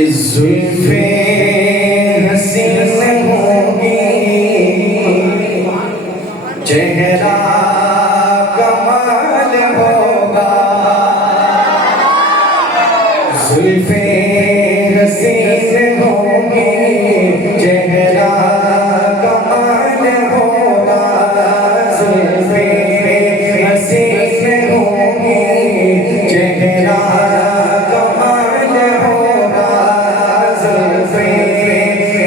जुल्फे हसीन होगी, चेहरा कमाल होगा। जुल्फे हसीन होगी, चेहरा कमाल होगा। जुल्फे हसीन होगी, चेहरा कमाल होगा। जुल्फे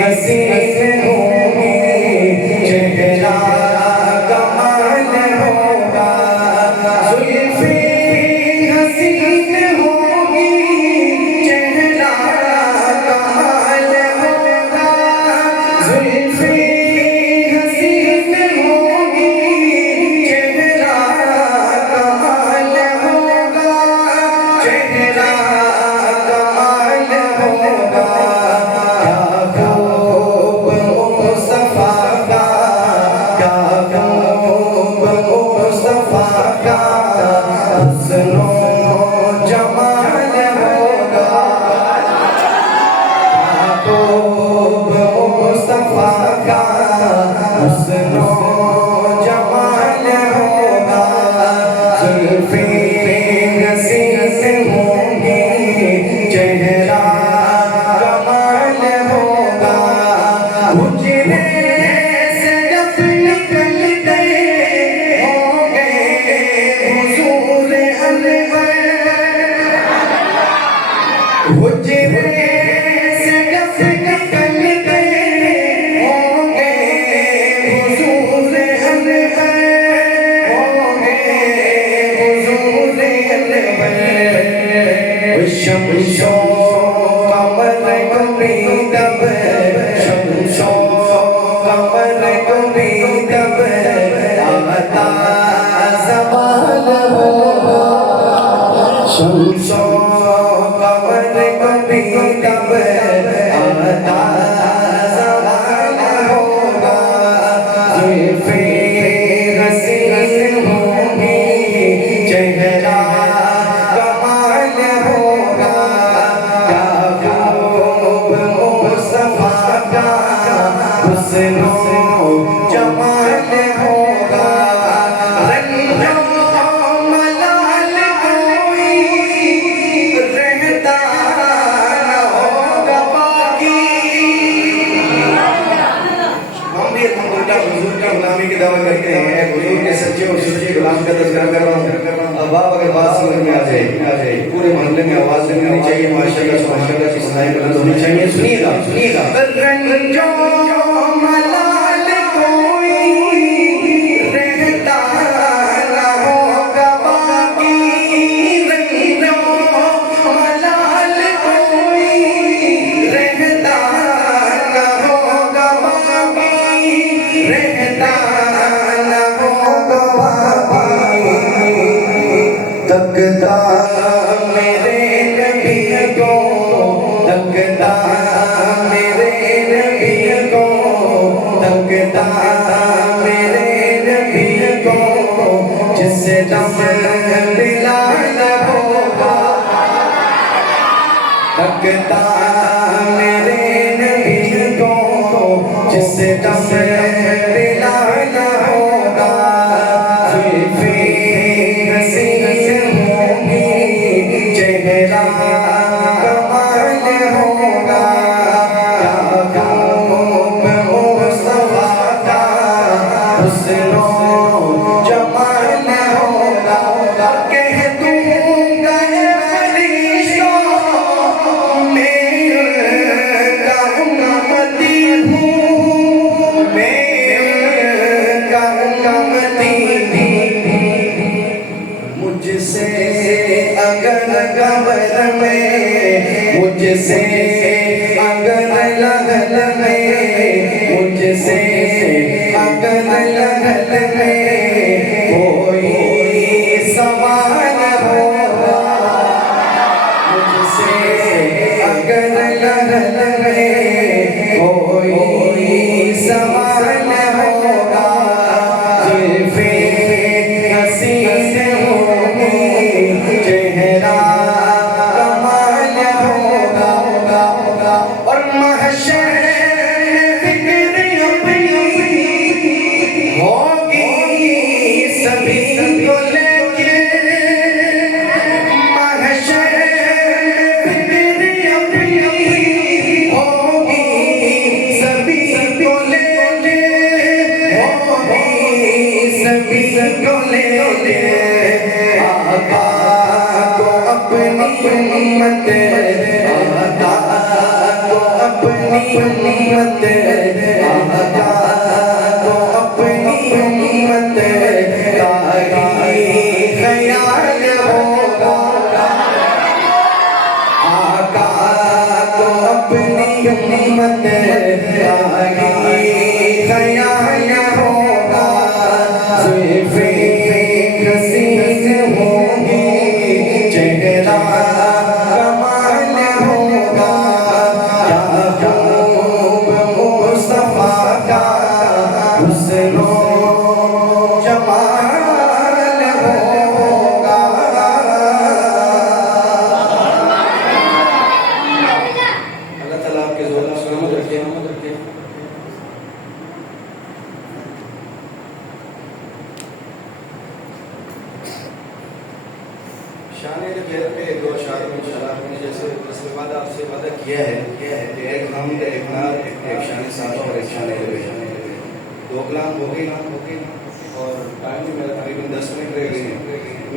हसीन होगी, चेहरा कमाल होगा। जुल्फे हसीन होगी, चेहरा कमाल होगा। जुल्फे हसीन होगी, चेहरा कमाल होगा। चेहरा कमाल होगा। क्या खूब मुस्तफा का, क्या खूब मुस्तफा का हुस्नो जमाल होगा। क्या खूब मुस्तफा का हुस्नो जमाल होगा। जुल्फे हसीन होंगी, चेहरा कमाल होगा। हुजरे से जब निकलते होंगे हुजूर अनवर, हुजरे से जब निकलते होंगे हुजूर अनवर, होंगे हुजूर अनवर। शम्सो कमर कभी तब, शम्सो कमर कभी तब आता सवाल होगा। शम्सो कमर कभी तब आता सवाल होगा। जुल्फे हसीन होंगी, चेहरा कमाल होगा। क्या खूब मुस्तफा का हुस्नो जमाल होगा। रंजो मलाल कोई रहता न होगा बाकी। हम भी उल्टा हुजूर का गुलामी की दावा करते हैं। हुजूर के सच्चे और सच्चे गुलाम का तज़किरा कर रहा हूँ। अब आप अगर बात समझ में आ जाए, पूरे मोहल्ले में आवाज लगनी चाहिए। माशाअल्लाह सुभानअल्लाह की सनाई बुलंद होनी चाहिए। सुनिएगा सुनिएगा। रंजो मलाल कोई रहता न होगा बाकी। रंजो मलाल कोई रहता न होगा बाकी। रहता न होगा बाकी। तकता मेरे नबी को, तकता मेरे नबी को, तकता मेरे नबी को, जिससे दम बिलाल होगा। तकता मेरे नबी को, जिससे दम बिलाल होगा। जुल्फे हसीन होंगी, चेहरा कमाल होगा। क्या खूब मुस्तफा का हुस्नो जमाल होगा। कह दूंगा ये फरिश्तों, मैं उनका उम्मती हूँ, मैं उनका उम्मती हूँ। मुझसे अगर कब्र में, मुझसे अगर लगन में, मुझसे अगर लगन में कोई सवाल होगा। मुझसे अगर लगन में कोई सवाल होगा। जुल्फे हसीन होंगी, चेहरा कमाल होगा।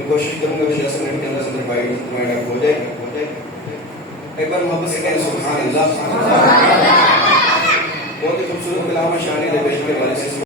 कोशिश करूंगा कि 10 मिनट के अंदर बाइट हो जाएगी। एक बार मोहब्बत से कहें सुभान अल्लाह। बहुत ही खूबसूरत कलाम है शानी दरवेश के वाले से।